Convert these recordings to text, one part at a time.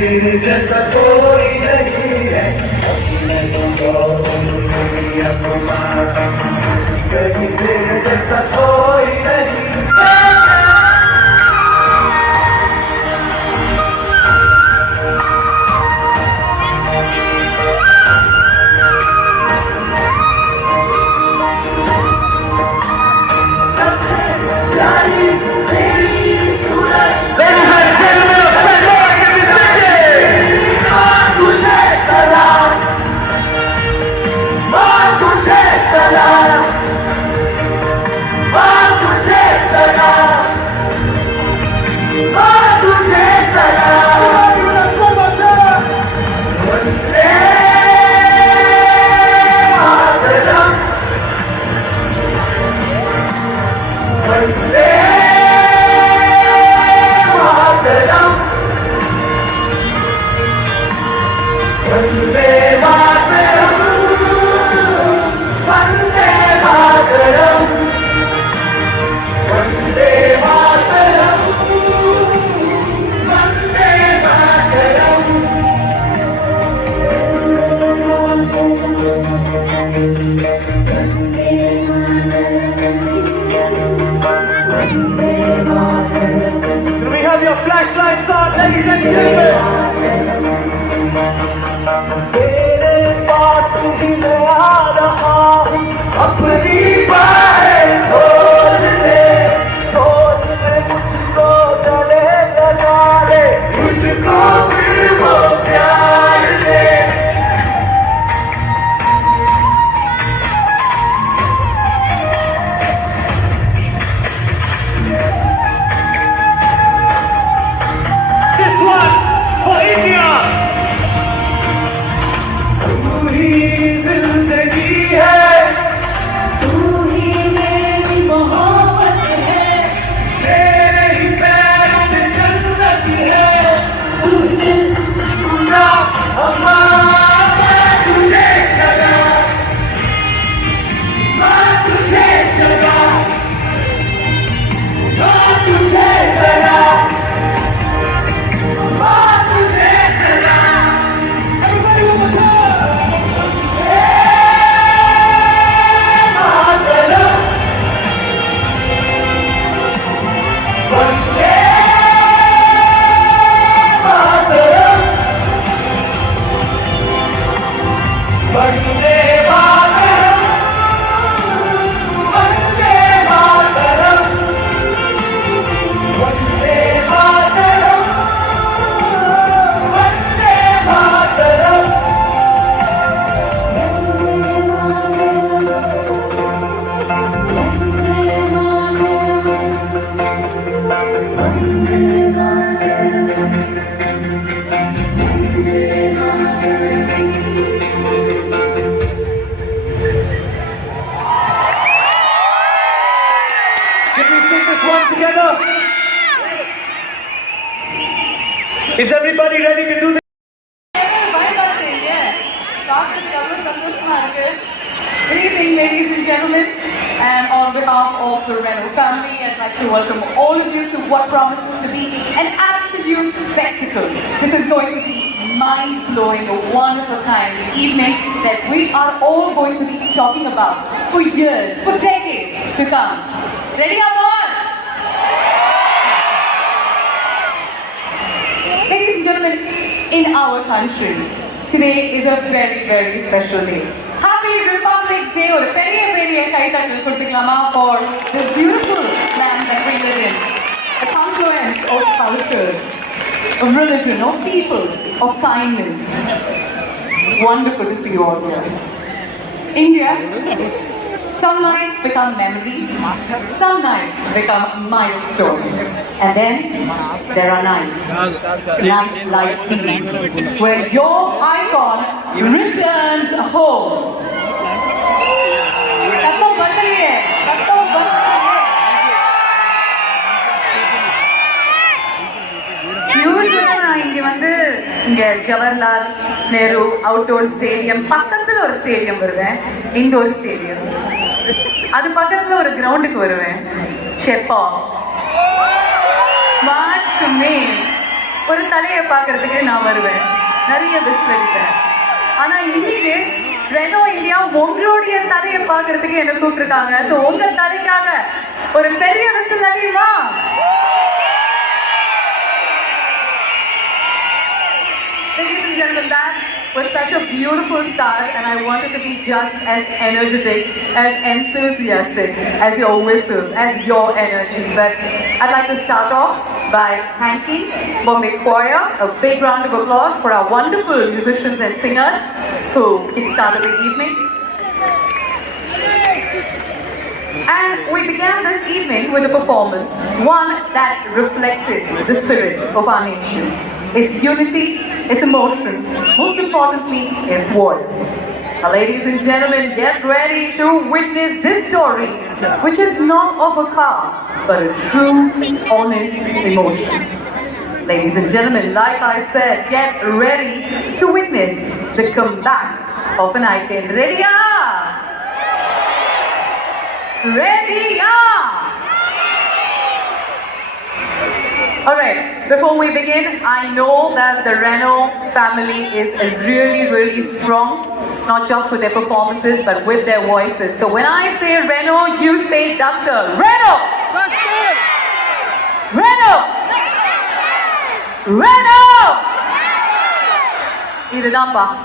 तेरे जैसा कोई नहीं है सौ दुनिया कहीं तेरे जैसा कोई नहीं flashlights on, ladies and gentlemen. तेरे पास ही मैं आ रहा हूँ, अपनी बाहें खोल दे, सोच से मुझको गले लगा ले, मुझको फिर वो प्यार दे. Is everybody ready to do this? Good evening, ladies and gentlemen, and on behalf of the Renault family, I'd like to welcome all of you to what promises to be an absolute spectacle. This is going to be mind-blowing, a one-of-a-kind evening that we are all going to be talking about for years, for decades to come. Ready up, boys? Ladies and gentlemen, in our country, today is a very, very special day. Happy Republic Day or for this beautiful land that we live in. A confluence of cultures, of religion, of people, of kindness. Wonderful to see you all here. India, Some nights become memories, some nights become milestones, and then there are nights like these, where your icon returns home. சத்தம் வரலையே, சத்தம் வரலையே. யூஸ்வலா நான் இங்க Jawaharlal Nehru outdoor stadium பக்கத்துல ஒரு stadium வருவேன், இண்டோர் ஸ்டேடியம். அது பக்கத்துல ஒரு கிரவுண்டுக்கு வருவேன், செப்பா மார்ச் மே ஒரு தலையை பார்க்கறதுக்கு நான் வருவேன், நிறைய விசில் அடிப்பேன். ஆனா இன்னைக்கு ரெனோ இந்தியா உங்களுடைய தலையை பார்க்கறதுக்கு என்ன கூப்பிட்டுருக்காங்க. ஸோ உங்க தலைக்காக ஒரு பெரிய whistle அடியுமா? Ladies and gentlemen, that was such a beautiful start, and I wanted to be just as energetic, as enthusiastic as your whistles, as your energy. But I'd like to start off by thanking Bombay Choir. A big round of applause for our wonderful musicians and singers who kick-started the evening. And we began this evening with a performance, one that reflected the spirit of our nation. Its unity, its emotion, most importantly, its voice. Now, ladies and gentlemen, get ready to witness this story, which is not of a car, but a true, honest emotion. Ladies and gentlemen, like I said, get ready to witness the comeback of an icon. Ready? Ready? Alright, before we begin, I know that the Renault family is really, really strong, not just with their performances, but with their voices. So when I say Renault, you say Duster. Renault! Duster! Renault! Renault!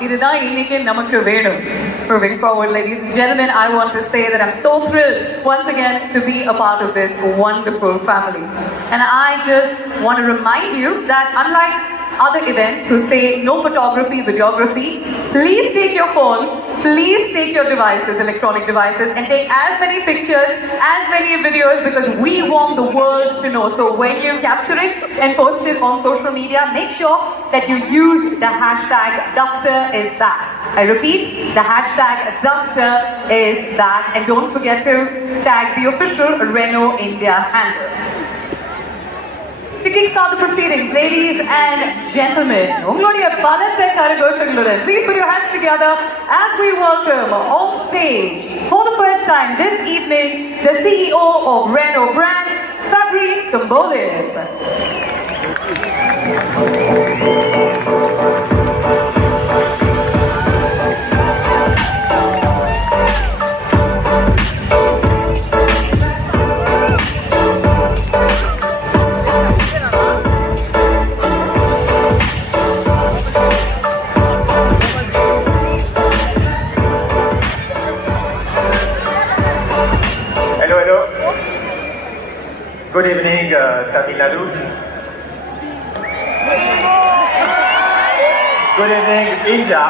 இதுதான் இன்னைக்கு நமக்கு வேணும். Moving forward, ladies and gentlemen, I want to say that I'm so thrilled once again to be a part of this wonderful family. And I just want to remind you that unlike other events who say no photography, videography, please take your phones, please take your devices, electronic devices, and take as many pictures, as many videos, because we want the world to know. So when you capture it and post it on social media, make sure that you use the hashtag #DusterIsBack. I repeat, the hashtag #DusterIsBack, and don't forget to tag the official Renault India handle. To kickstart the proceedings, ladies and gentlemen, please put your hands together as we welcome on stage for the first time this evening the CEO of Renault brand, Fabrice Kambolib. Good evening, Tamil Nadu. Good evening, India.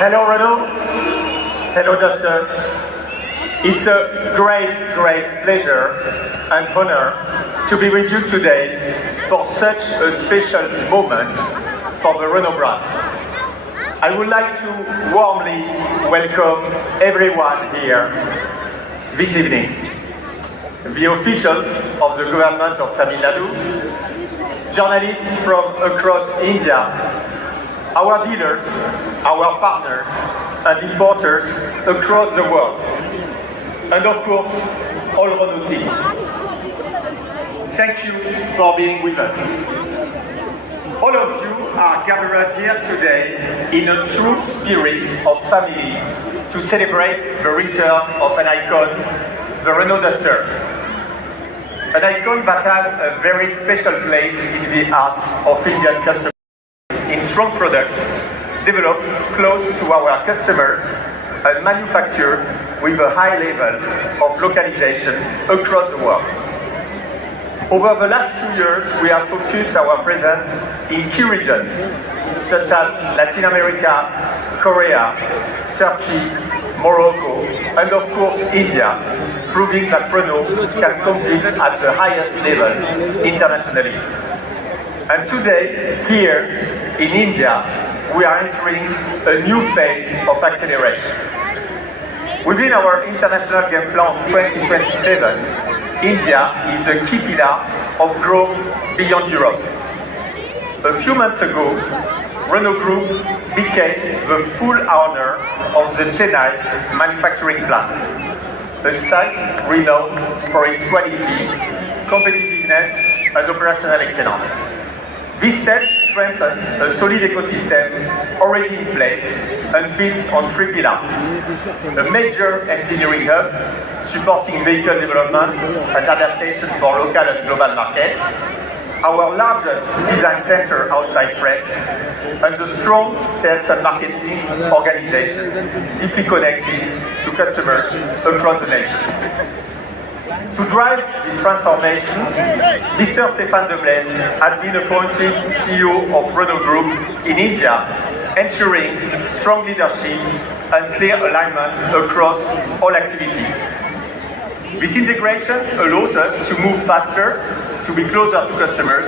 Hello, Renault. Hello, Duster. It's a great pleasure and honor to be with you today for such a special moment for the Renault brand. I would like to warmly welcome everyone here this evening. The officials of the government of Tamil Nadu, journalists from across India, our dealers, our partners and importers across the world, and of course, all Renault teams. Thank you for being with us. All of you are gathered here today in a true spirit of family to celebrate the return of an icon, the Renault Duster. An icon that has a very special place in the hearts of Indian customers, in strong products developed close to our customers and manufactured with a high level of localization across the world. Over the last few years, we have focused our presence in key regions such as Latin America, Korea, Turkey, Morocco, and of course India, proving that Renault can compete at the highest level internationally. And today, here in India, we are entering a new phase of acceleration. Within our International Game Plan 2027, India is a key pillar of growth beyond Europe. A few months ago, Renault Group became the full owner of the Chennai manufacturing plant, a site renowned for its quality, competitiveness, and operational excellence. This step strengthens a solid ecosystem already in place and built on three pillars: a major engineering hub supporting vehicle development and adaptation for local and global markets, our largest design center outside France, and a strong sales and marketing organization deeply connected to customers across the nation. To drive this transformation, Mr. Stéphane Deblaise has been appointed CEO of Renault Group in India, ensuring strong leadership and clear alignment across all activities. This integration allows us to move faster, to be closer to customers,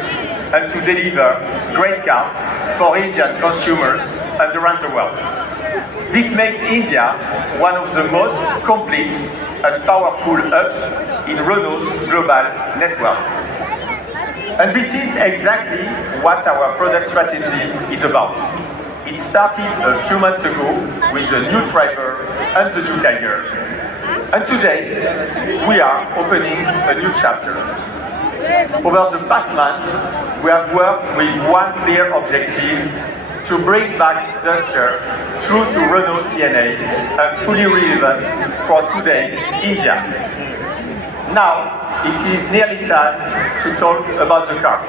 and to deliver great cars for Indian consumers and around the world. This makes India one of the most complete and powerful hubs in Renault's global network. And this is exactly what our product strategy is about. It started a few months ago with the new Triber and the new Tiger. And today, we are opening a new chapter. Over the past months, we have worked with one clear objective: to bring back Duster true to Renault's DNA and fully relevant for today's India. Now, it is nearly time to talk about the car.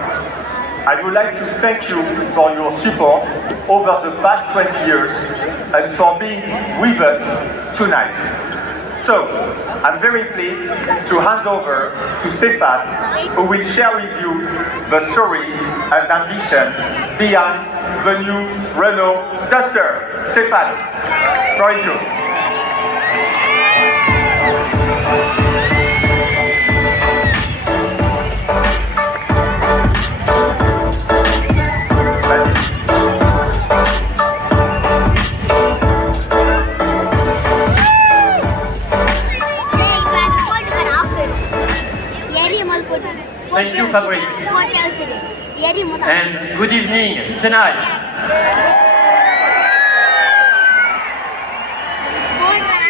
I would like to thank you for your support over the past 20 years and for being with us tonight. So, I'm very pleased to hand over to Stéphane, who will share with you the story and ambition behind the new Renault Duster. Stéphane, the floor is yours. Thank you, Fabrice. And good evening, Chennai.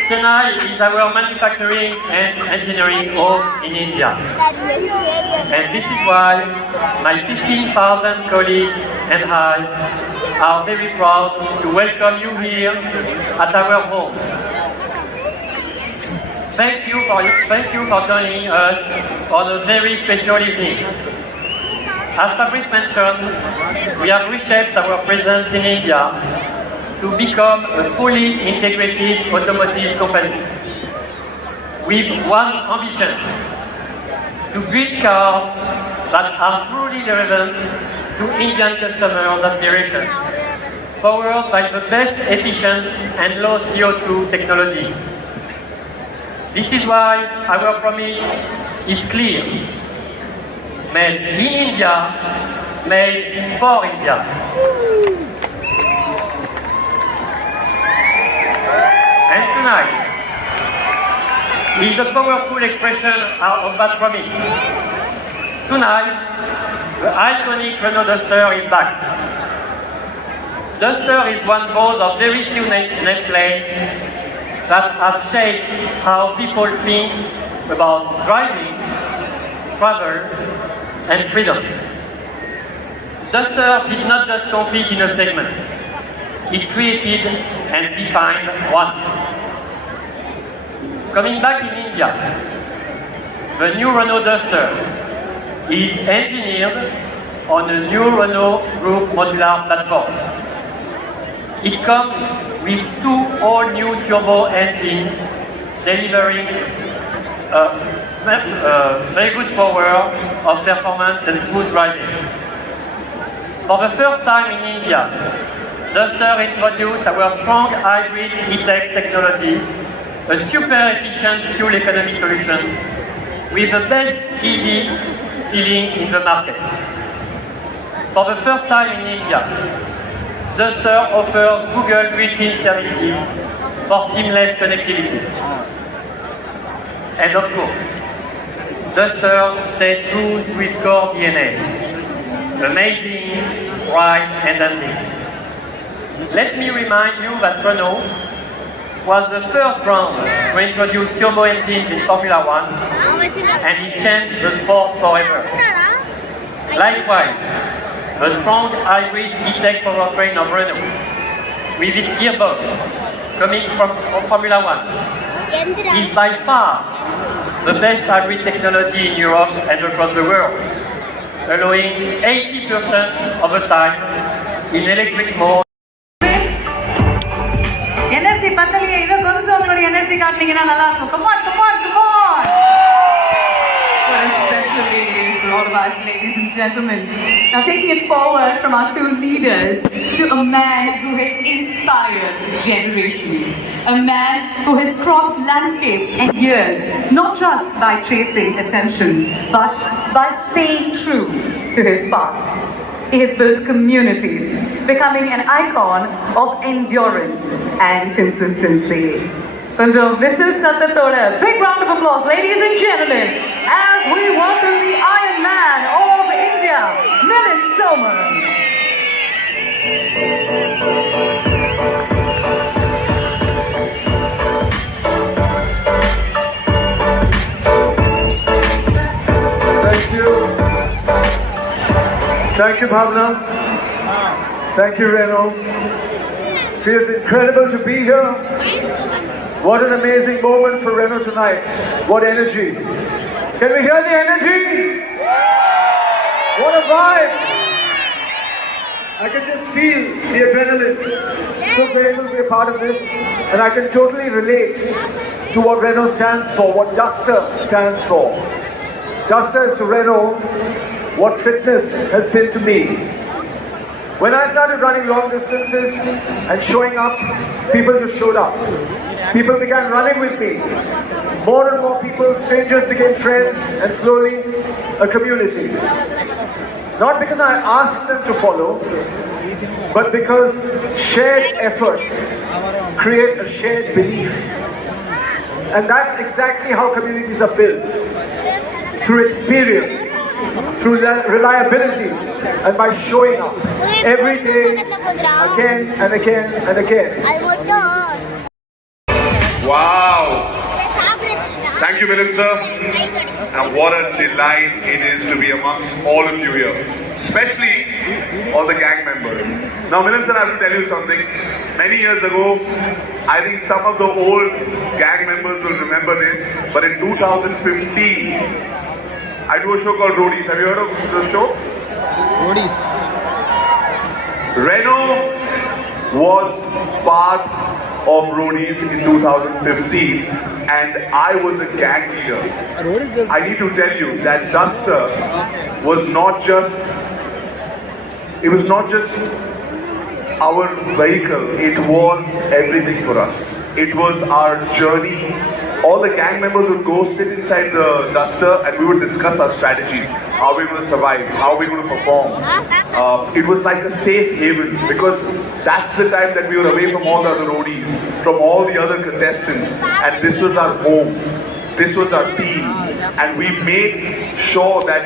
Chennai is our manufacturing and engineering hub in India. And this is why my 15,000 colleagues and I are very proud to welcome you here at our home. Thank you for joining us on a very special evening. As Fabrice mentioned, we have reshaped our presence in India to become a fully integrated automotive company with one ambition: to build cars that are truly relevant to Indian customers' aspirations, powered by the best efficient and low CO2 technologies. This is why our promise is clear: made in India, made for India. And tonight is a powerful expression of that promise. Tonight, the iconic Renault Duster is back. Duster is one of those very few nameplates that have shaped how people think about driving, travel, and freedom. Duster did not just compete in a segment. It created and defined one. Coming back in India, the new Renault Duster is engineered on a new Renault Group modular platform. It comes with two all-new turbo engines delivering very good power of performance and smooth driving. For the first time in India, Duster introduced our strong hybrid e-tech technology, a super efficient fuel economy solution with the best EV filling in the market. For the first time in India, Duster offers Google built-in services for seamless connectivity. And of course, Duster stays true to its core DNA. Amazing, bright and daunting. Let me remind you that Renault was the first brand to introduce turbo engines in Formula One, and it changed the sport forever. Likewise, the strong hybrid e-tech powertrain of Renault, with its gearbox coming from Formula One, is by far the best hybrid technology in Europe and across the world, allowing 80% of the time in electric mode. Energy பத்தலையே இன்னும் கொஞ்சம் உங்களுடைய energy காட்டுனீங்கன்னா நல்லா இருக்கும். Come on, come on, come on. What a special day it is for all of us, ladies and gentlemen. Now taking it forward from our two leaders to a man who has inspired generations. A man who has crossed landscapes and years, not just by chasing attention, but by staying true to his path. He has built communities, becoming an icon of endurance and consistency. This is Sattatoda. Big round of applause, ladies and gentlemen, as we welcome the Iron Man of India, Milind Sommer. Thank you. Thank you, Bhavna. Thank you, Renault. Feels incredible to be here. What an amazing moment for Renault tonight. What energy. Can we hear the energy? What a vibe. I can just feel the adrenaline. So grateful to be a part of this. And I can totally relate to what Renault stands for, what Duster stands for. Duster is to Renault what fitness has been to me. When I started running long distances and showing up, people just showed up. People began running with me. More and more people, strangers became friends, and slowly a community. Not because I asked them to follow, but because shared efforts create a shared belief. And that's exactly how communities are built. Through experience, through reliability, and by showing up every day, again and again and again. Wow! Thank you, Milind sir. And what a delight it is to be amongst all of you here, especially all the gang members. Now, Milind sir, I have to tell you something. Many years ago, I think some of the old gang members will remember this, but in 2015, I do a show called Roadies. Have you heard of the show? Roadies. Renault was part of Roadies in 2015, and I was a gang leader. I need to tell you that Duster was not just our vehicle, it was everything for us. It was our journey. All the gang members would go sit inside the Duster and we would discuss our strategies. How we're going to survive, how we're going to perform. It was like a safe haven because that's the time that we were away from all the other roadies, from all the other contestants, and this was our home. This was our team, and we made sure that,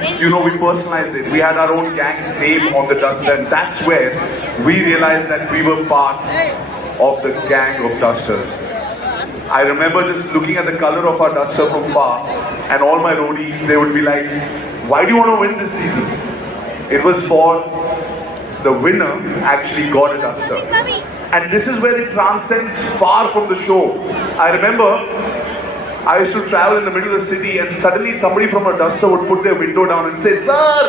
we personalized it. We had our own gang's name on the Duster, and that's where we realized that we were part of the gang of Dusters. I remember just looking at the color of our Duster from far, and all my roadies, they would be like, why do you want to win this season? It was for the winner actually got a Duster. And this is where it transcends far from the show. I remember I used to travel in the middle of the city and suddenly somebody from a Duster would put their window down and say, sir,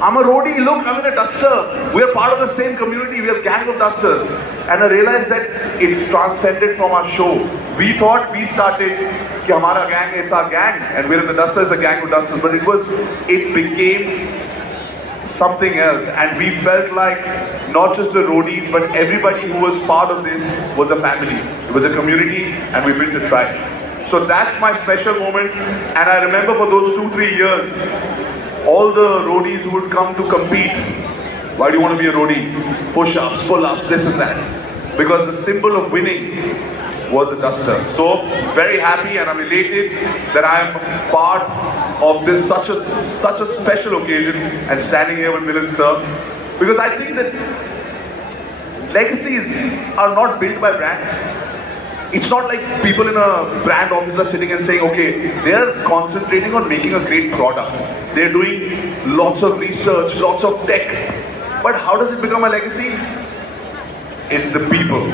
I'm a roadie, look, I'm in a Duster. We are part of the same community, we are a gang of Dusters. And I realized that it's transcended from our show. We thought we started, ki hamara gang, it's our gang, and we're in the Duster, it's a gang of Dusters. But it became something else, and we felt like not just the roadies, but everybody who was part of this was a family. It was a community, and we built a tribe. So that's my special moment, and I remember for those 2-3 years, all the roadies who would come to compete. Why do you want to be a roadie? Push-ups, pull-ups, this and that. Because the symbol of winning was a duster. So very happy, and I'm elated that I am part of this such a special occasion and standing here with Milind sir, because I think that legacies are not built by brands. It's not like people in a brand office are sitting and saying, okay, they're concentrating on making a great product. They're doing lots of research, lots of tech. But how does it become a legacy? It's the people.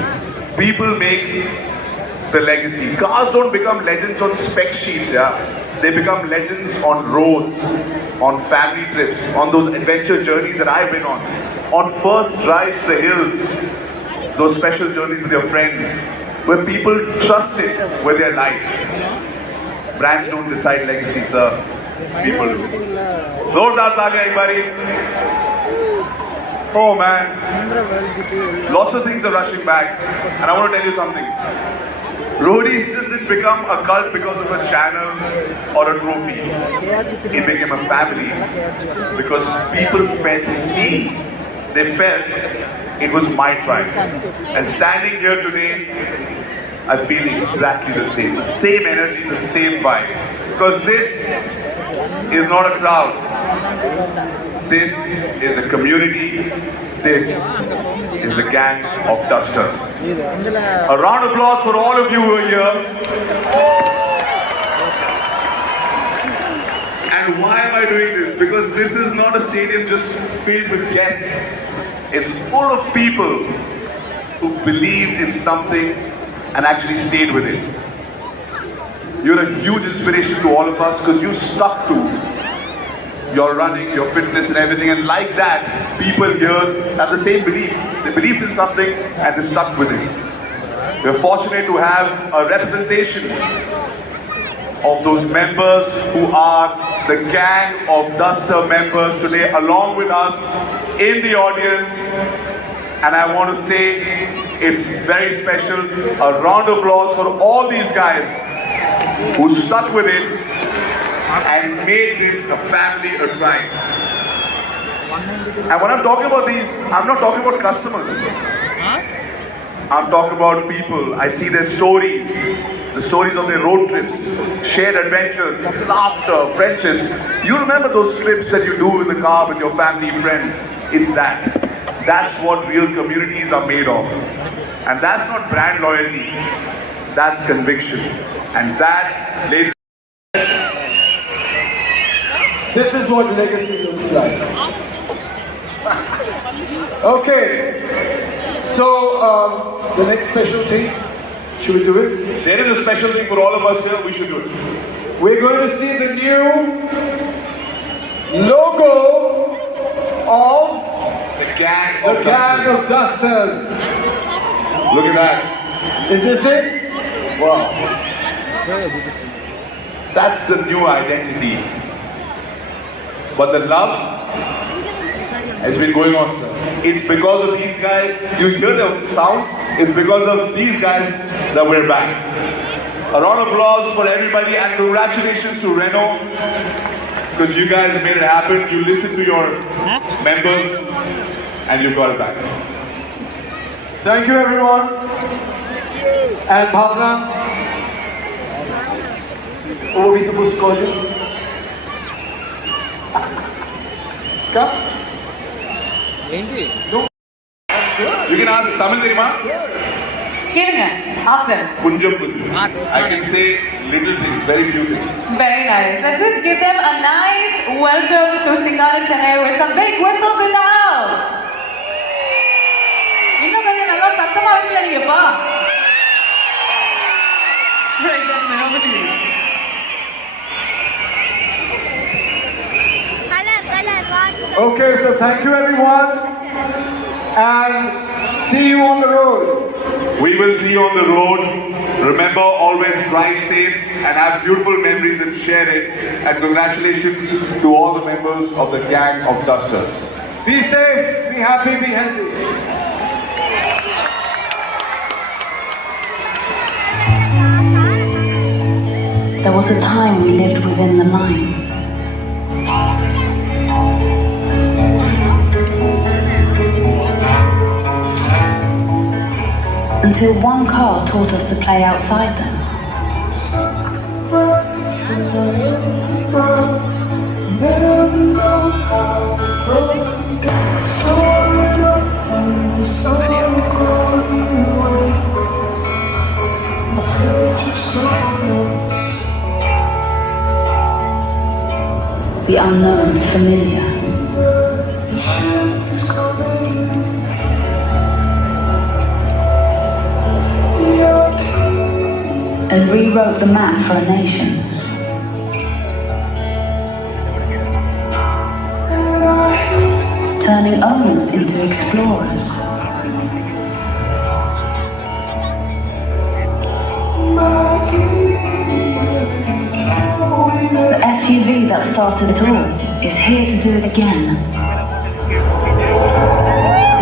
People make the legacy. Cars don't become legends on spec sheets, yeah. They become legends on roads, on family trips, on those adventure journeys that I've been on first drives to the hills, those special journeys with your friends, where people trust it with their lives. Brands don't decide legacy, sir. People do. Zordar talia ek bari. Oh man, lots of things are rushing back, and I want to tell you something. Roadies just didn't become a cult because of a channel or a trophy. It became a family because people felt seen. They felt it was my tribe. And standing here today, I feel exactly the same. The same energy, the same vibe. Because this is not a crowd. This is a community. This is the gang of dusters. A round of applause for all of you who are here. And why am I doing this? Because this is not a stadium just filled with guests. It's full of people who believed in something and actually stayed with it. You're a huge inspiration to all of us because you stuck to your running, your fitness and everything, and like that, people here have the same belief. They believed in something and they stuck with it. We're fortunate to have a representation of those members who are the gang of Duster members today along with us in the audience, and I want to say it's very special. A round of applause for all these guys who stuck with it and made this a family, a tribe. And when I'm talking about these, I'm not talking about customers. I'm talking about people. I see their stories, the stories of their road trips, shared adventures, laughter, friendships. You remember those trips that you do in the car with your family, friends. It's that. That's what real communities are made of. And that's not brand loyalty. That's conviction. And that, ladies. This is what legacy looks like. Okay, so the next special thing, should we do it? There is a special thing for all of us here, we should do it. We're going to see the new logo of The gang of Dusters. Look at that. Is this it? Wow. That's the new identity. But the love has been going on, sir. It's because of these guys, you hear the sounds, it's because of these guys that we're back. A round of applause for everybody and congratulations to Renault, because you guys made it happen. You listened to your members and you got it back. Thank you everyone. And Bhavna, what were we supposed to call you? Come. No. You can ask Tamil Therima? Ask them. Kunjam Kunjam. I can say little things, very few things. Very nice. Let's just give them a nice welcome to Singala Chennai with some big whistles in the house. இன்னும் கொஞ்சம் நல்லா சத்தமா வைக்கலீங்கப்பா. Very good. Over to you. Okay, so thank you everyone, and see you on the road. We will see you on the road. Remember, always drive safe and have beautiful memories and share it. And congratulations to all the members of the gang of Dusters. Be safe, be happy, be healthy. There was a time we lived within the lines. Until one car taught us to play outside them. The unknown familiar. And rewrote the map for our nations. Turning owners into explorers. The SUV that started it all is here to do it again.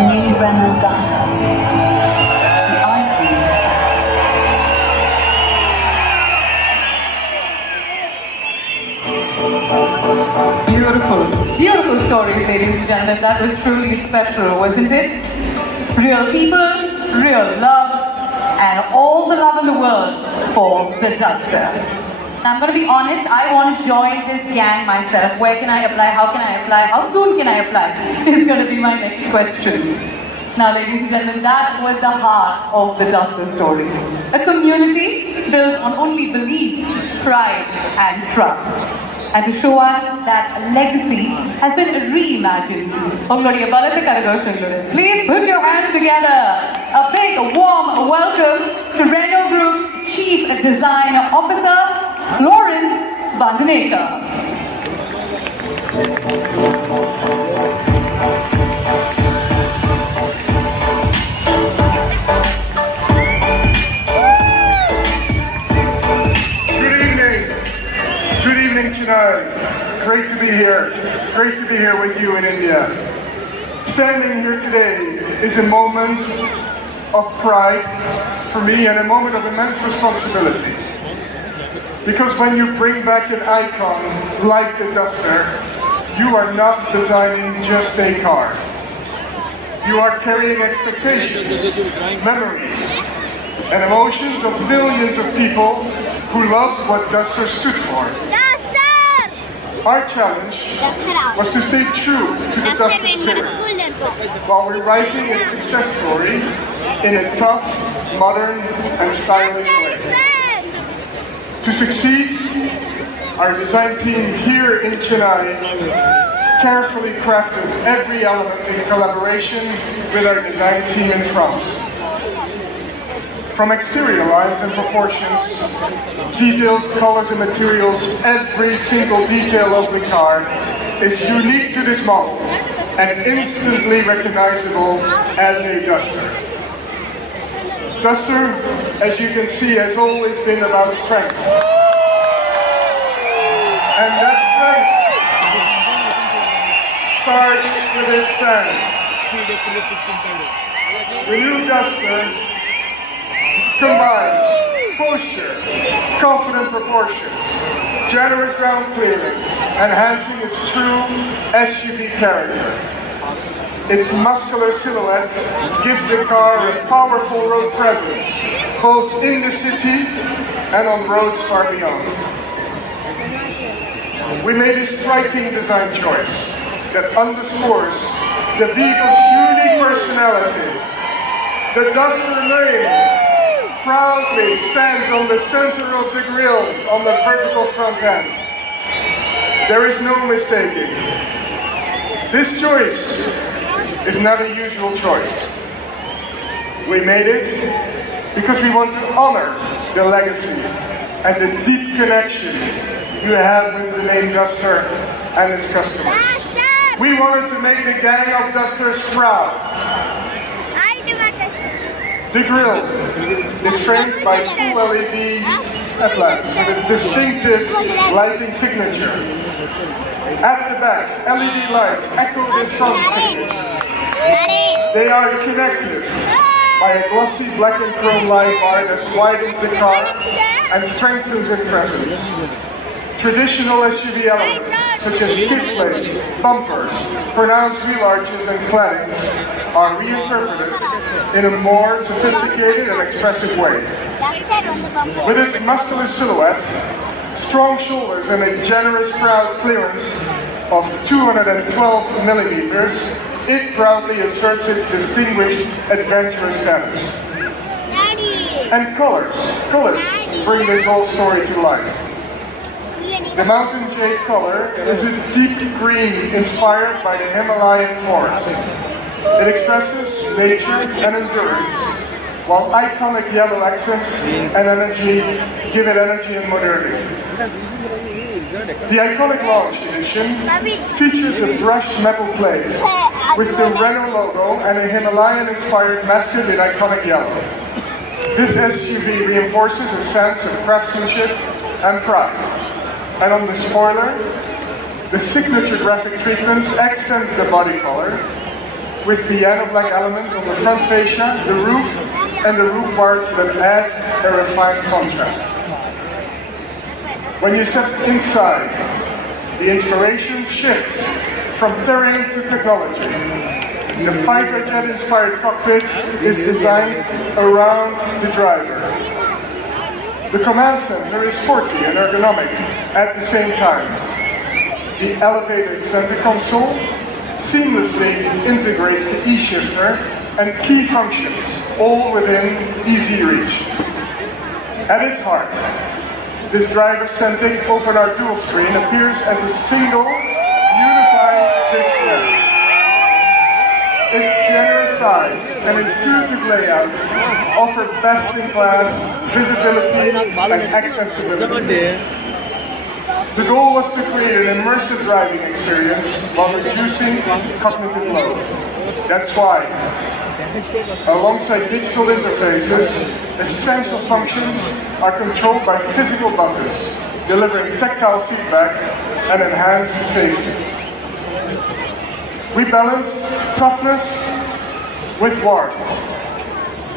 New Renault Duster. The icon is back. Beautiful, beautiful stories, ladies and gentlemen. That was truly special, wasn't it? Real people, real love, and all the love in the world for the Duster. Now, I'm going to be honest, I want to join this gang myself. Where can I apply? How can I apply? How soon can I apply? Is going to be my next question. Now, ladies and gentlemen, that was the heart of the Duster story. A community built on only belief, pride, and trust. And to show us that legacy has been reimagined. Please put your hands together. A big, warm welcome to Renault Group's Chief Design Officer, Lawrence Vandenacre. Good evening, Chennai. Great to be here. Great to be here with you in India. Standing here today is a moment of pride for me and a moment of immense responsibility. Because when you bring back an icon like the Duster, you are not designing just a car. You are carrying expectations, memories, and emotions of millions of people who loved what Duster stood for. Our challenge was to stay true to the Duster spirit while rewriting its success story in a tough, modern, and stylish way. To succeed, our design team here in Chennai carefully crafted every element in collaboration with our design team in France. From exterior lines and proportions, details, colors and materials, every single detail of the car is unique to this model and instantly recognizable as a Duster. Duster, as you can see, has always been about strength. And that strength starts with its stance. The new Duster combines posture, confident proportions, generous ground clearance, enhancing its true SUV character. Its muscular silhouette gives the car a powerful road presence, both in the city and on roads far beyond. We made a striking design choice that underscores the vehicle's unique personality. The Duster name proudly stands on the center of the grille on the vertical front end. There is no mistaking. This choice is not a usual choice. We made it because we want to honor the legacy and the deep connection you have with the name Duster and its customers. We wanted to make the gang of Dusters proud. The grille is framed by full LED headlamps with a distinctive lighting signature. At the back, LED lights echo this sound signature. They are connected by a glossy black and chrome light bar that widens the car and strengthens its presence. Traditional SUV elements, such as skid plates, bumpers, pronounced wheel arches and claddings, are reinterpreted in a more sophisticated and expressive way. With its muscular silhouette, strong shoulders and a generous proud clearance of 212 millimeters, it proudly asserts its distinguished adventurous status. And colors bring this whole story to life. The mountain jade color is a deep green inspired by the Himalayan forest. It expresses nature and endurance, while iconic yellow accents and energy give it energy and modernity. The iconic launch edition features a brushed metal plate with the Renault logo and a Himalayan-inspired mascot in iconic yellow. This SUV reinforces a sense of craftsmanship and pride. And on the spoiler, the signature graphic treatments extends the body color with piano black elements on the front fascia, the roof, and the roof bars that add a refined contrast. When you step inside, the inspiration shifts from terrain to technology. The fighter jet inspired cockpit is designed around the driver. The command center is sporty and ergonomic at the same time. The elevated center console seamlessly integrates the E-shifter and key functions, all within easy reach. At its heart, this driver-centric open-art dual screen appears as a single, unified display. Its generous size and intuitive layout offer best-in-class visibility and accessibility. The goal was to create an immersive driving experience while reducing cognitive load. That's why, alongside digital interfaces, essential functions are controlled by physical buttons, delivering tactile feedback and enhanced safety. We balanced toughness with warmth.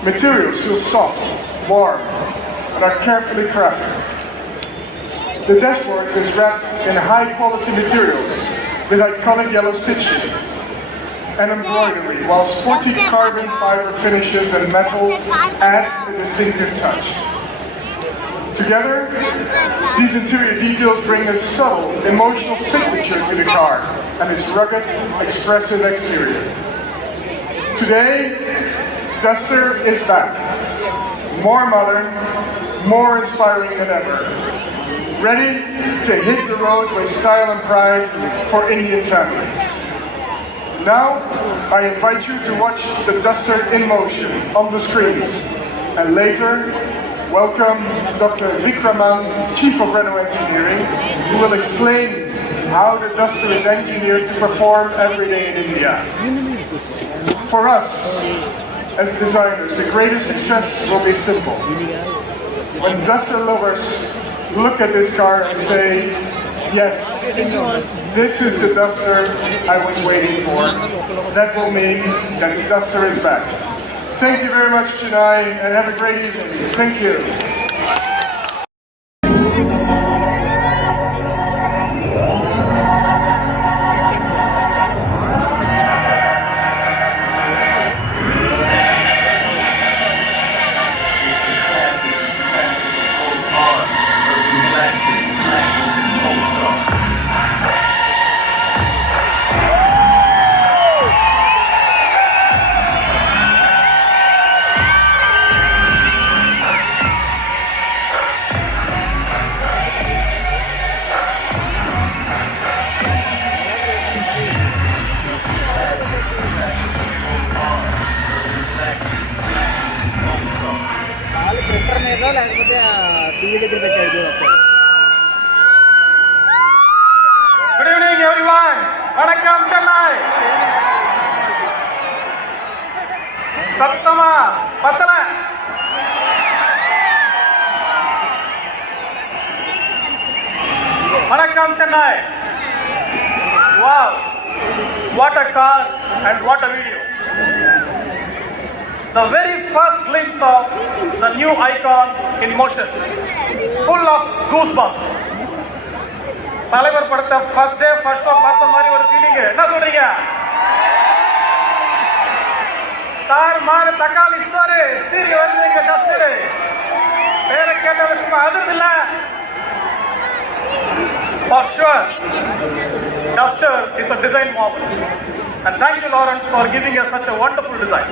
Materials feel soft, warm, and are carefully crafted. The dashboard is wrapped in high-quality materials with iconic yellow stitching and embroidery, while sporty carbon fiber finishes and metals add a distinctive touch. Together, these interior details bring a subtle, emotional signature to the car and its rugged, expressive exterior. Today, Duster is back. More modern, more inspiring than ever. Ready to hit the road with style and pride for Indian families. Now, I invite you to watch the Duster in motion on the screens. And later, welcome Dr. Vikraman, Chief of Renault Engineering, who will explain how the Duster is engineered to perform every day in India. For us, as designers, the greatest success will be simple. When Duster lovers look at this car and say, yes, this is the Duster I was waiting for, that will mean that the Duster is back. Thank you very much, Chennai, and have a great evening. Thank you. లేకపోతే TV దగ్గర పెట్టాడు ఒకసారి. Good evening, everyone. Vanakkam, Chennai. Sattama, Patala. Vanakkam, Chennai. Wow, what a car and what a video. The very first glimpse of the new icon in motion, full of goosebumps. தலைவர் படத்தை first day first show பார்த்த மாதிரி ஒரு feeling. என்ன சொல்றீங்க? தார் மாறு தக்காளி சோறு சீரி வந்து இங்க டஸ்டர் பேரை கேட்ட விஷயமா அது இல்ல. For sure, Duster is a design marvel. And thank you, Lawrence, for giving us such a wonderful design.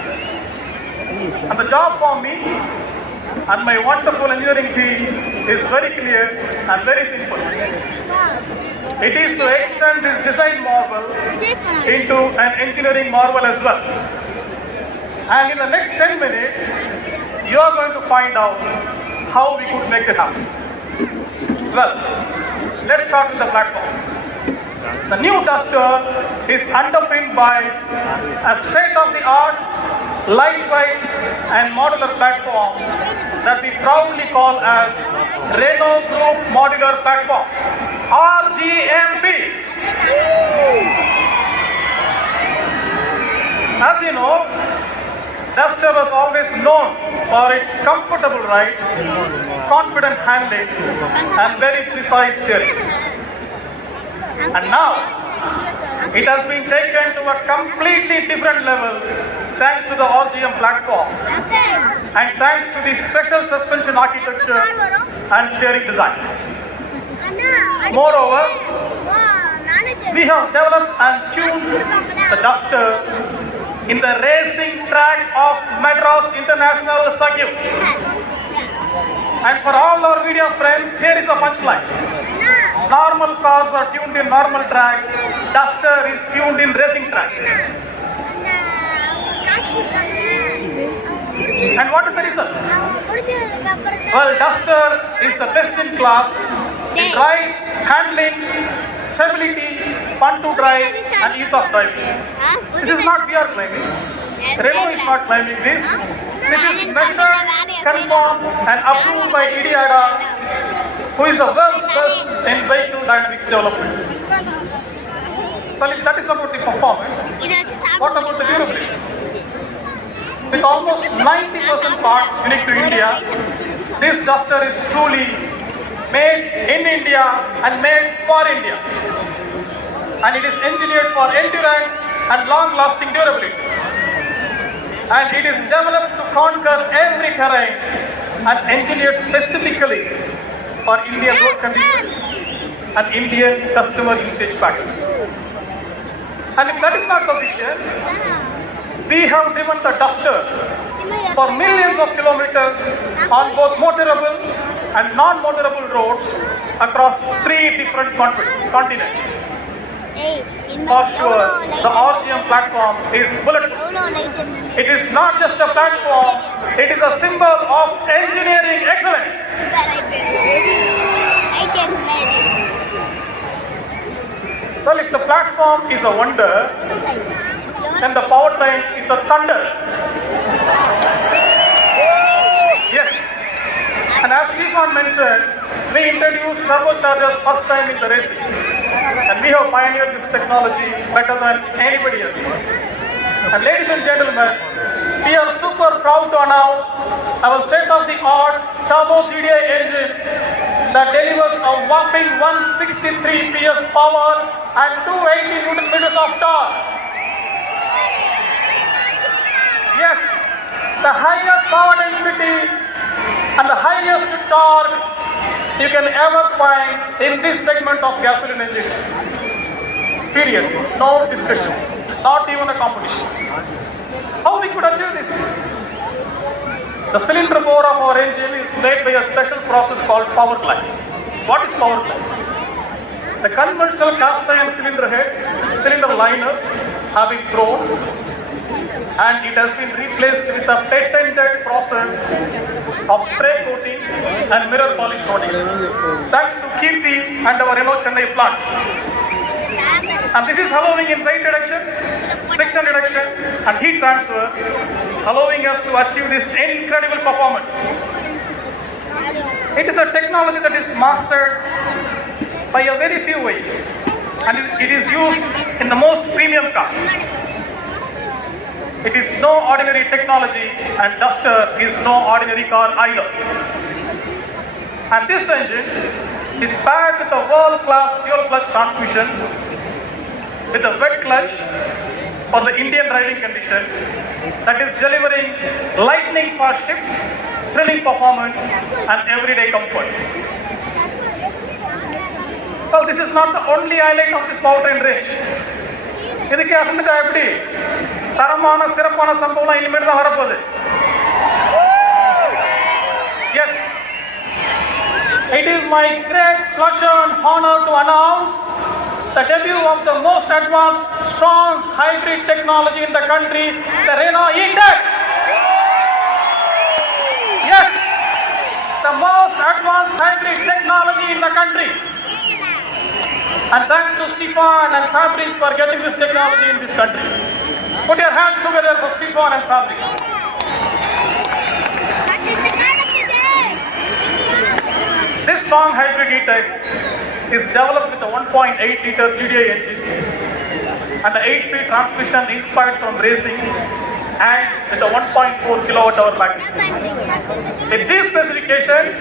And the job for me and my wonderful engineering team is very clear and very simple. It is to extend this design marvel into an engineering marvel as well. And in the next 10 minutes, you are going to find out how we could make it happen. Well, let's start with the platform. The new Duster is underpinned by a state-of-the-art, lightweight and modular platform that we proudly call as Renault Group Modular Platform, RGMP. As you know, Duster was always known for its comfortable ride, confident handling and very precise steering. And now, it has been taken to a completely different level thanks to the RGM platform and thanks to the special suspension architecture and steering design. Moreover, we have developed and tuned the Duster in the racing track of Madras International Circuit. And for all our video friends, here is a punchline. Normal cars are tuned in normal tracks, Duster is tuned in racing tracks. And what is the result? Well, Duster is the best in class in ride, handling, stability, fun to drive and ease of driving. This is not we are claiming. Renault is not claiming this. This is measured, confirmed and approved by IDIADA, who is the world's best in vehicle dynamics development. Well, if that is about the performance, what about the durability? With almost 90% parts unique to India, this Duster is truly made in India and made for India. And it is engineered for endurance and long-lasting durability. And it is developed to conquer every terrain and engineered specifically for Indian road conditions and Indian customer usage patterns. And if that is not sufficient, we have driven the Duster for millions of kilometers on both motorable and non-motorable roads across 3 different continents. For sure, the RGM platform is bulletproof. It is not just a platform, it is a symbol of engineering excellence. Well, if the platform is a wonder, then the powertrain is a thunder. Yes. And as Stefan mentioned, we introduced turbochargers first time in the racing. And we have pioneered this technology better than anybody else. And ladies and gentlemen, we are super proud to announce our state-of-the-art turbo GDI engine that delivers a whopping 163 PS power and 280 Nm of torque. Yes, the highest power density and the highest torque you can ever find in this segment of gasoline engines. Period. No discussion. Not even a competition. How we could achieve this? The cylinder bore of our engine is made by a special process called power glide. What is power glide? The conventional cast iron cylinder heads, cylinder liners have been thrown and it has been replaced with a patented process of spray coating and mirror polish coating. Thanks to Kirti and our Renault Chennai plant. And this is allowing in weight reduction, friction reduction and heat transfer, allowing us to achieve this incredible performance. It is a technology that is mastered by a very few ways. and it is used in the most premium cars. It is no ordinary technology, and Duster is no ordinary car either. And this engine is paired with a world-class fuel clutch transmission with a wet clutch for the Indian driving conditions that is delivering lightning fast shifts, thrilling performance and everyday comfort. Well, this is not the only highlight of this powertrain range. இதுக்கு அசந்துட்டா எப்படி தரமான சிறப்பான சம்பவம் இனிமேல் தான் வரப்போகுது. Yes, it is my great pleasure and honor to announce the debut of the most advanced, strong hybrid technology in the country, the Renault E-Tech. Yes, the most advanced hybrid technology in the country. And thanks to Stefan and Fabrice for getting this technology in this country. Put your hands together for Stefan and Fabrice. This strong hybrid E-Tech is developed with a 1.8-liter GDI engine and the 8-speed transmission inspired from racing and with a 1.4 kilowatt-hour battery. With these specifications,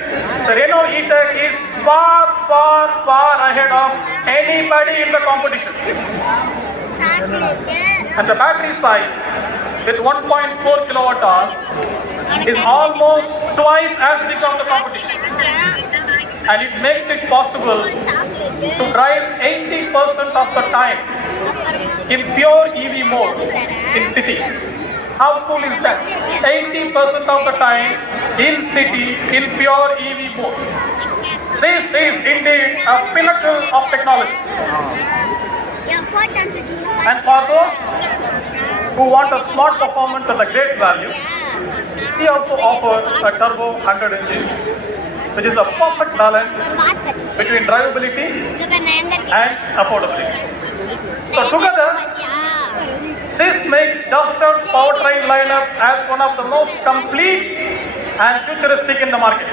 the Renault E-Tech is far ahead of anybody in the competition. And the battery size with 1.4 kilowatt-hours is almost twice as big of the competition. And it makes it possible to drive 80% of the time in pure EV mode in city. How cool is that? 80% of the time in city in pure EV mode. This is indeed a pinnacle of technology. And for those who want a smart performance at a great value, we also offer a turbo 100 engine, which is a perfect balance between drivability and affordability. So together, this makes Duster's powertrain lineup as one of the most complete and futuristic in the market.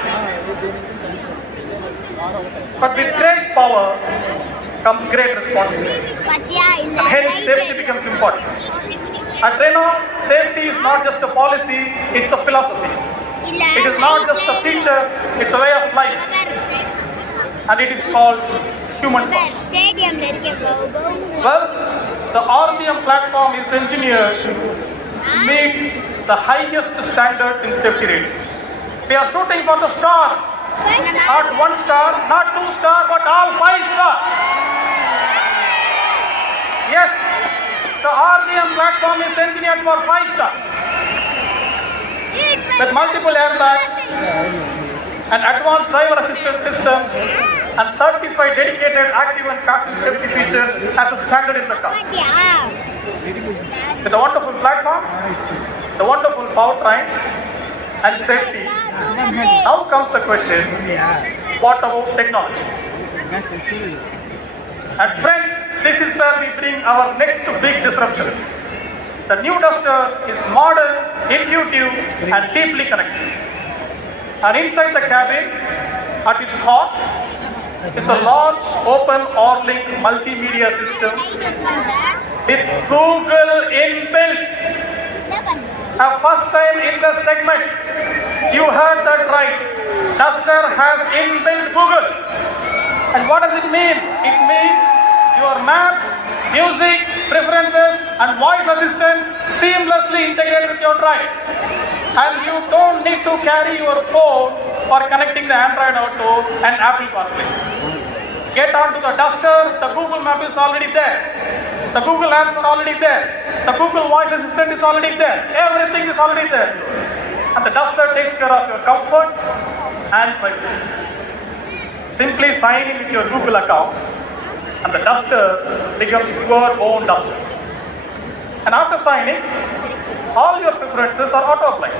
But with great power comes great responsibility. And hence safety becomes important. At Renault, safety is not just a policy, it's a philosophy. It is not just a feature, it's a way of life. And it is called human first. Well, the RGM platform is engineered to meet the highest standards in safety rating. We are shooting for the stars. Not 1 star, not 2 star, but all 5 stars. Yes, the RGM platform is engineered for 5 stars. With multiple airbags and advanced driver assistance systems and 35 dedicated active and passive safety features as a standard in the car. With a wonderful platform, the wonderful powertrain and safety. Now comes the question, what about technology? And friends, this is where we bring our next big disruption. The new Duster is modern, intuitive and deeply connected. And inside the cabin, at its heart, is a large open OR-link multimedia system with Google inbuilt. A first time in the segment. You heard that right. Duster has inbuilt Google. And what does it mean? It means your maps, music, preferences and voice assistant seamlessly integrated with your drive. And you don't need to carry your phone for connecting the Android Auto and Apple CarPlay. Get onto the Duster, the Google map is already there. The Google apps are already there. The Google voice assistant is already there. Everything is already there. And the Duster takes care of your comfort and privacy. Simply sign in with your Google account and the Duster becomes your own Duster. And after signing, all your preferences are auto-applied,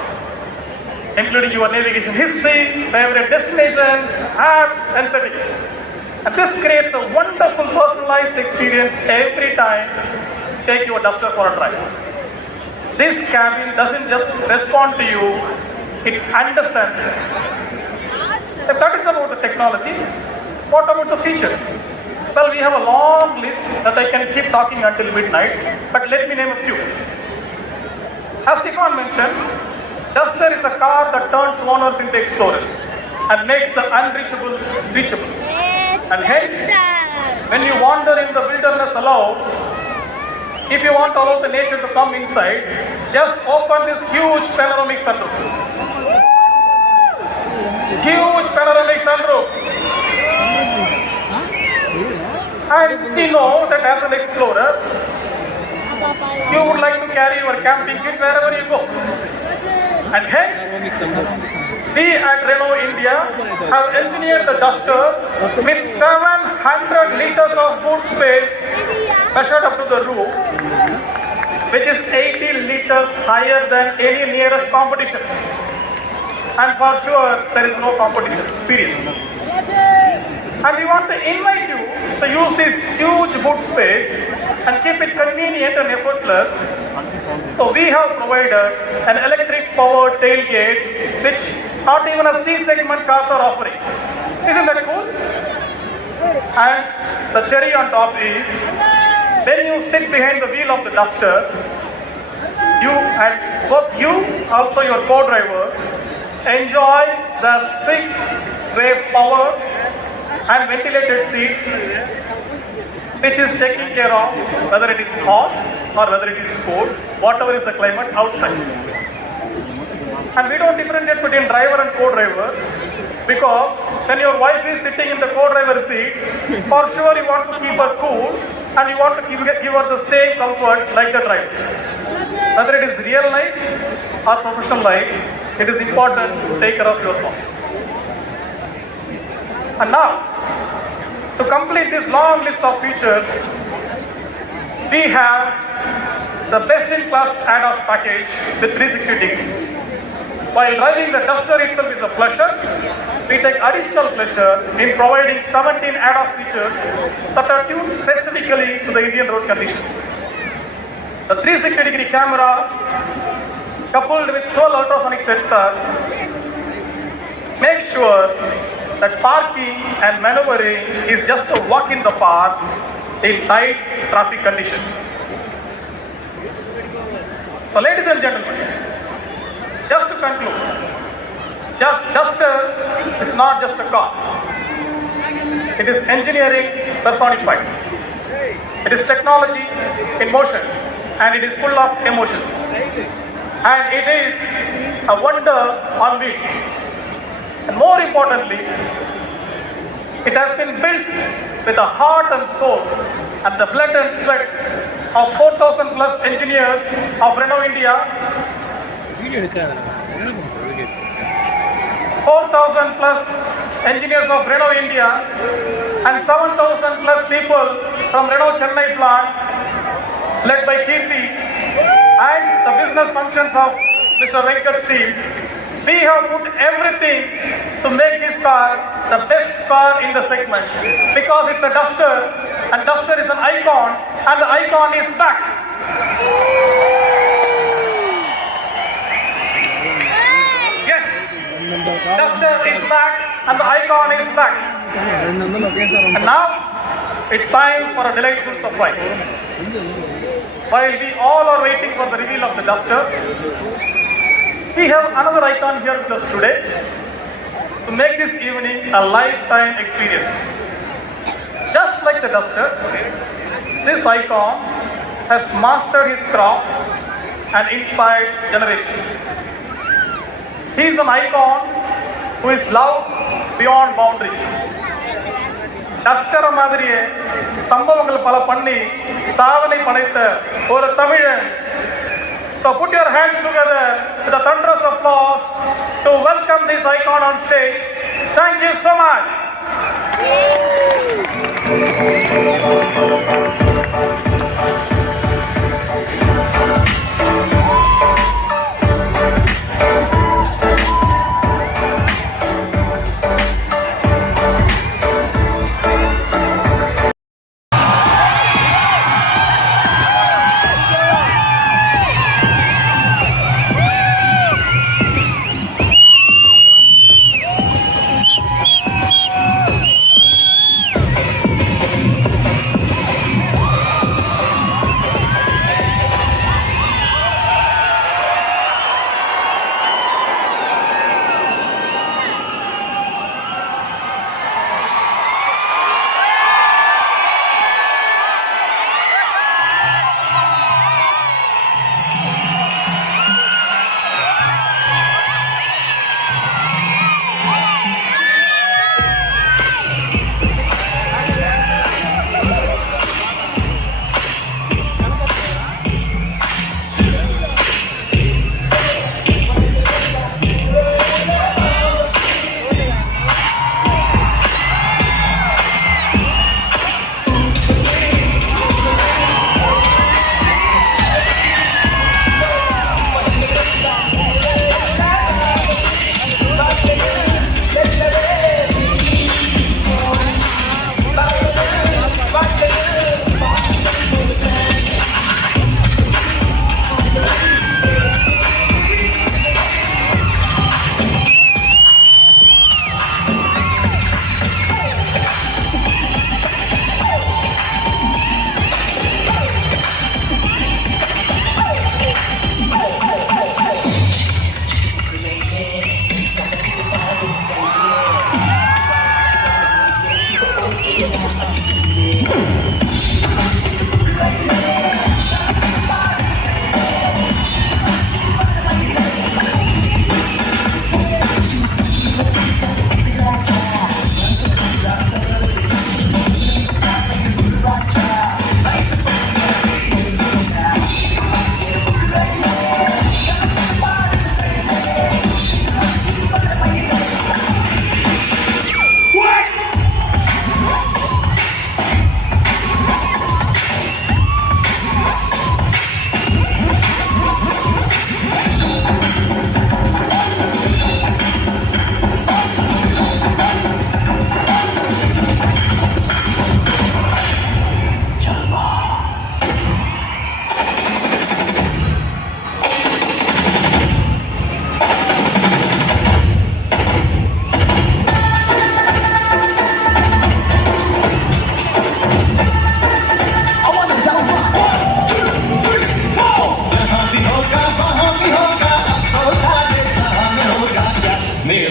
including your navigation history, favorite destinations, apps and settings. And this creates a wonderful personalized experience every time you take your Duster for a drive. This cabin doesn't just respond to you, it understands you. If that is about the technology, what about the features? Well, we have a long list that I can keep talking until midnight, but let me name a few. As Stefan mentioned, Duster is a car that turns owners into explorers and makes the unreachable reachable. And hence, when you wander in the wilderness alone, if you want to allow the nature to come inside, just open this huge panoramic sunroof. Huge panoramic sunroof. And we know that as an explorer, you would like to carry your camping kit wherever you go. And hence, we at Renault India have engineered the Duster with 700 liters of boot space measured up to the roof, which is 80 liters higher than any nearest competition. And for sure, there is no competition, period. And we want to invite you to use this huge boot space and keep it convenient and effortless. So we have provided an electric powered tailgate which not even a C-segment cars are offering. Isn't that cool? And the cherry on top is, when you sit behind the wheel of the Duster, you and both you, also your co-driver, enjoy the 6-way power and ventilated seats, which is taking care of whether it is hot or whether it is cold, whatever is the climate outside. And we don't differentiate between driver and co-driver, because when your wife is sitting in the co-driver seat, for sure you want to keep her cool and you want to give her the same comfort like the driver. Whether it is real life or professional life, it is important to take care of your boss. And now, to complete this long list of features, we have the best-in-class ADAS package with 360 degree. While driving the Duster itself is a pleasure, we take additional pleasure in providing 17 ADAS features that are tuned specifically to the Indian road conditions. The 360 degree camera, coupled with 12 ultrasonic sensors, make sure that parking and maneuvering is just a walk in the park in tight traffic conditions. So ladies and gentlemen, just to conclude, Duster is not just a car. It is engineering personified. It is technology in motion, and it is full of emotion. And it is a wonder on wheels. And more importantly, it has been built with the heart and soul and the blood and sweat of 4,000 plus engineers of Renault India, 4,000 plus engineers of Renault India, and 7,000 plus people from Renault Chennai plant, led by Kirti, and the business functions of Mr. Venkat's team. We have put everything to make this car the best car in the segment, because it's a Duster, and Duster is an icon, and the icon is back. Yes, Duster is back, and the icon is back. And now, it's time for a delightful surprise. While we all are waiting for the reveal of the Duster, we have another icon here with us today to make this evening a lifetime experience. Just like the Duster, this icon has mastered his craft and inspired generations. He is an icon who is loved beyond boundaries. Duster மாதிரியே சம்பவங்கள் பல பண்ணி சாதனை படைத்த ஒரு தமிழன். So put your hands together with a thunderous applause to welcome this icon on stage. Thank you so much.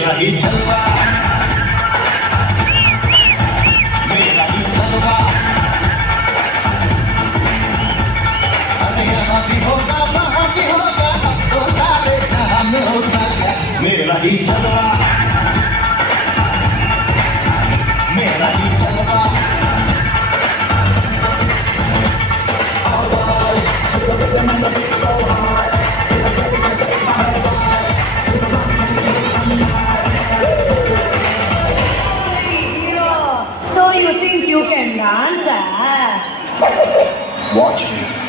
मेरा ही जलवा मेरा ही जलवा अरे यहाँ भी होगा वहाँ भी होगा अब तो सारे जहाँ में होगा क्या मेरा ही जलवा मेरा ही जलवा So you think you can dance, eh? Watch me.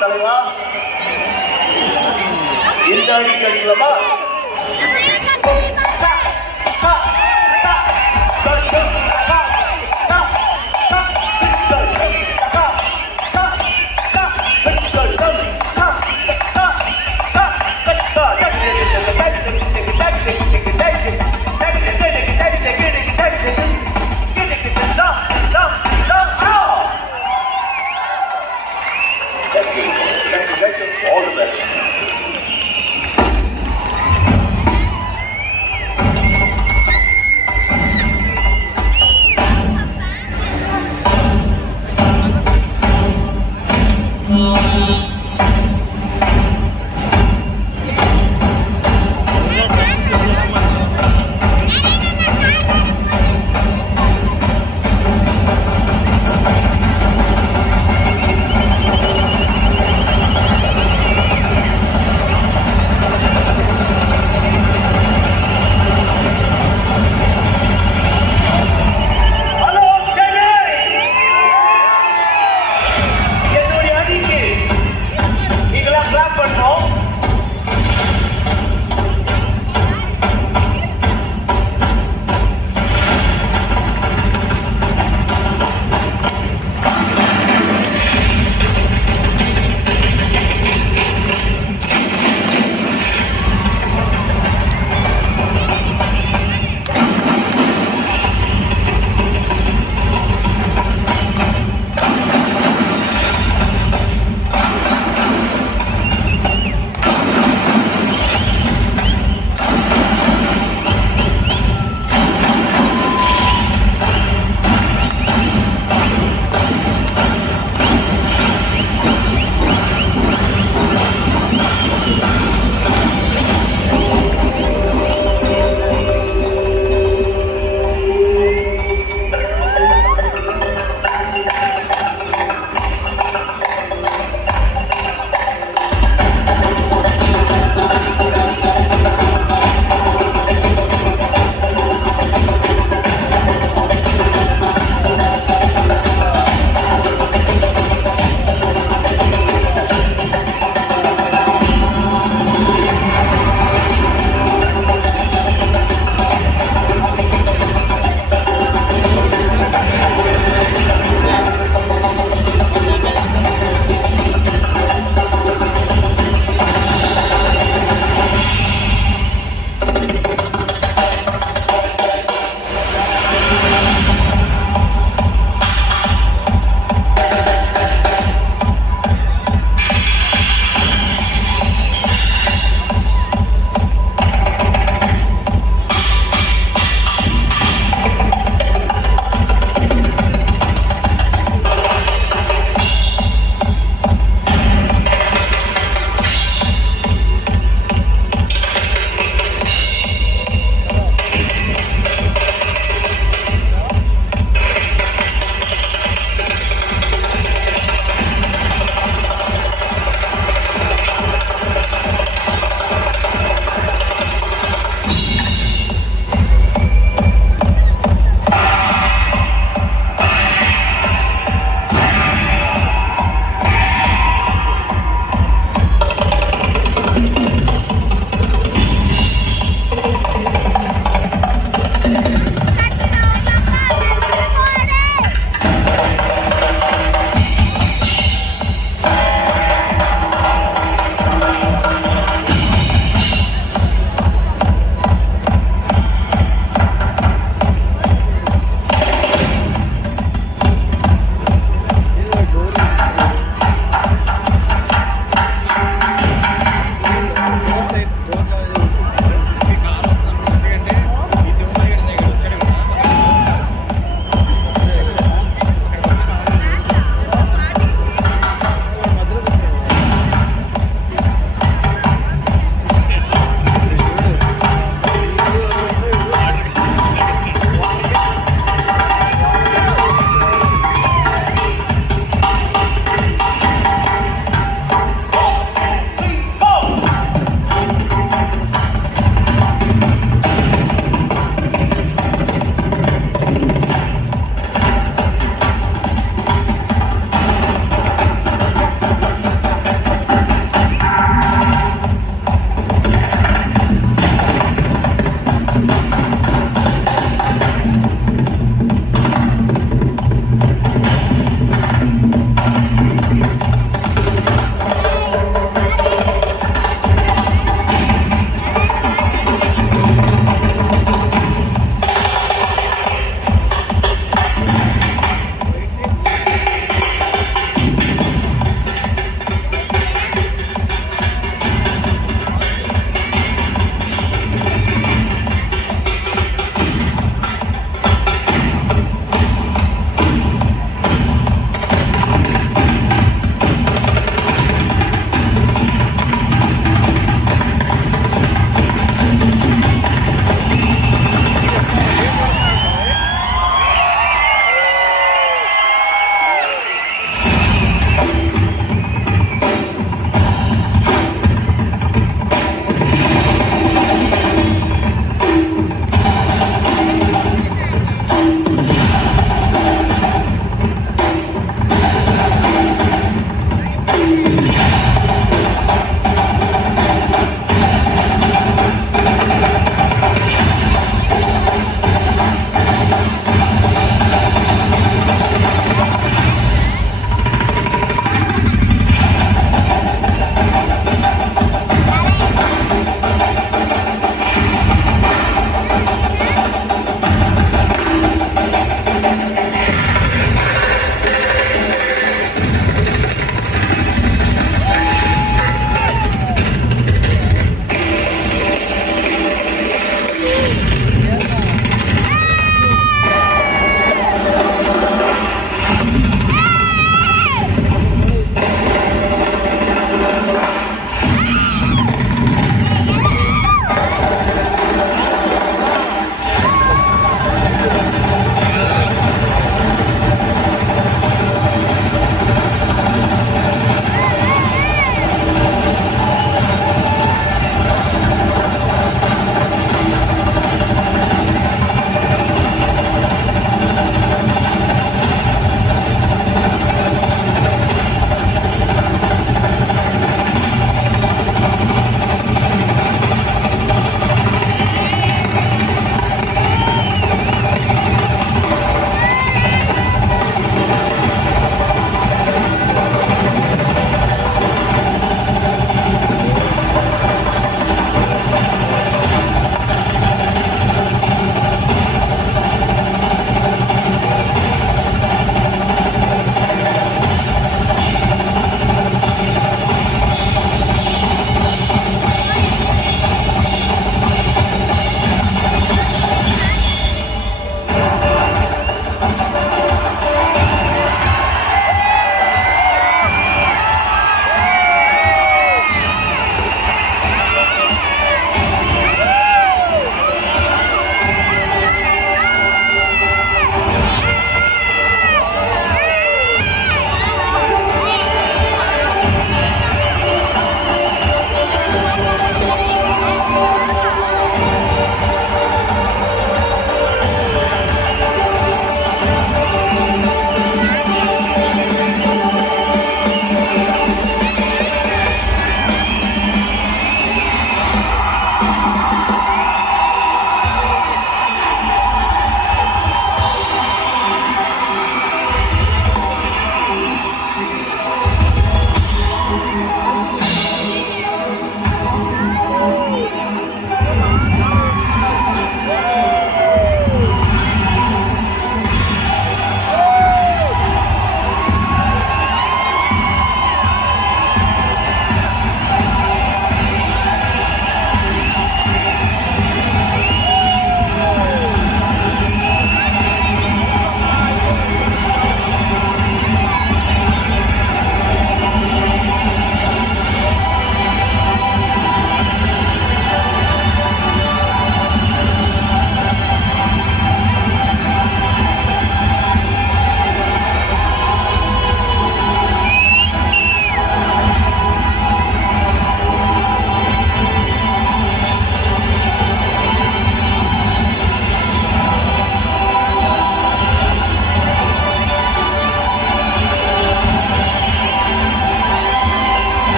தலைவா இந்த அடி கட்டலாமா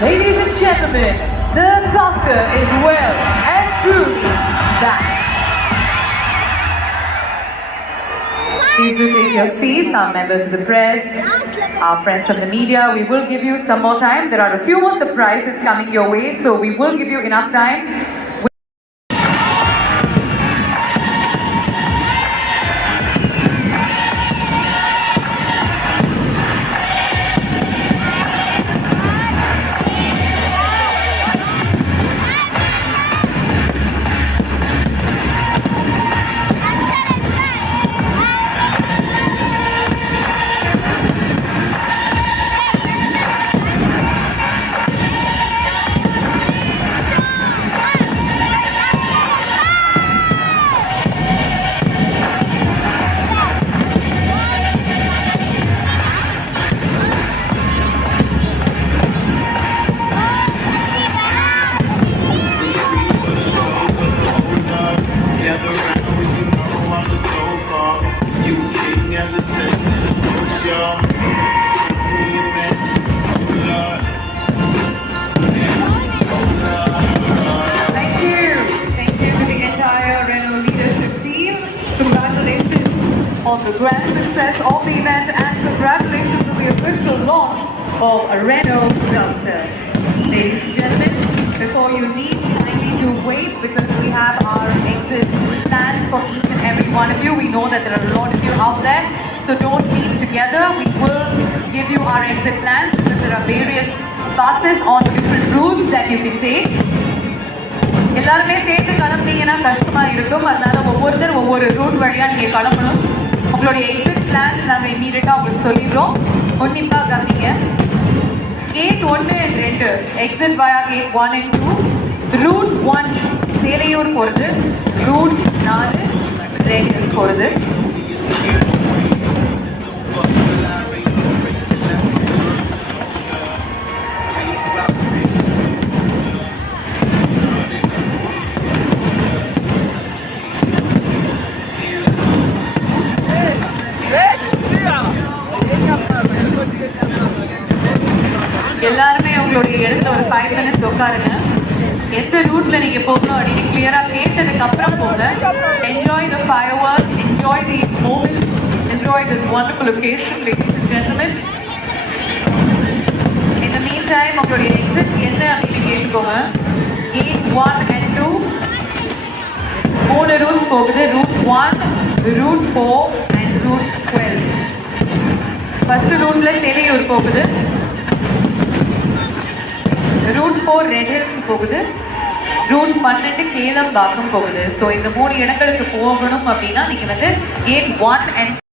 Ladies and gentlemen, the Duster is well and truly back. Please do take your seats, our members of the press, our friends from the media. We will give you some more time. There are a few more surprises coming your way, so we will give you enough time. On the grand success of the event and congratulations on the official launch of a Renault Duster. Ladies and gentlemen, before you leave, kindly do wait because we have our exit plans for each and every one of you. We know that there are a lot of you out there, so don't leave together. We will give you our exit plans because there are various buses on different routes that you can take. எல்லாருமே சேர்ந்து கிளம்புனீங்கன்னா கஷ்டமா இருக்கும். அதனால ஒவ்வொருத்தர் ஒவ்வொரு root வழியா நீங்க கிளம்பணும். உங்களுடைய எக்ஸிட் பிளான்ஸ் நாங்கள் இமீடியட்டாக உங்களுக்கு சொல்லிடுறோம். உன்னிப்பாக கவனிங்க. Gate 1 and 2 exit via gate 1 and 2. Route 1 Selaiyur போகிறது, ரூட் 4 ரெட் ஹில்ஸ் போகிறது. எல்லாருமே உங்களுடைய இடத்துல ஒரு 5 minutes உட்காருங்க. எந்த ரூட்ல நீங்க போகணும் அப்படின்னு கிளியரா கேட்டதுக்கு அப்புறம் போங்க. Enjoy the fireworks, enjoy the moment, enjoy this wonderful occasion, ladies and gentlemen. In the meantime, உங்களுடைய எக்ஸிட் என்ன அப்படின்னு கேட்டுக்கோங்க. Gate 1 and 2 மூணு ரூட்ஸ் போகுது. Route 1, route 4 and route 12. First ரூட்ல சேலையூர் போகுது. ரூட் 4 ரெட் ஹில்ஸ்க்கு போகுது. ரூட் 12 கேளம்பாக்கம் போகுது. ஸோ இந்த 3 இடங்களுக்கு போகணும் அப்படின்னா நீங்கள் வந்து கேட் 1 and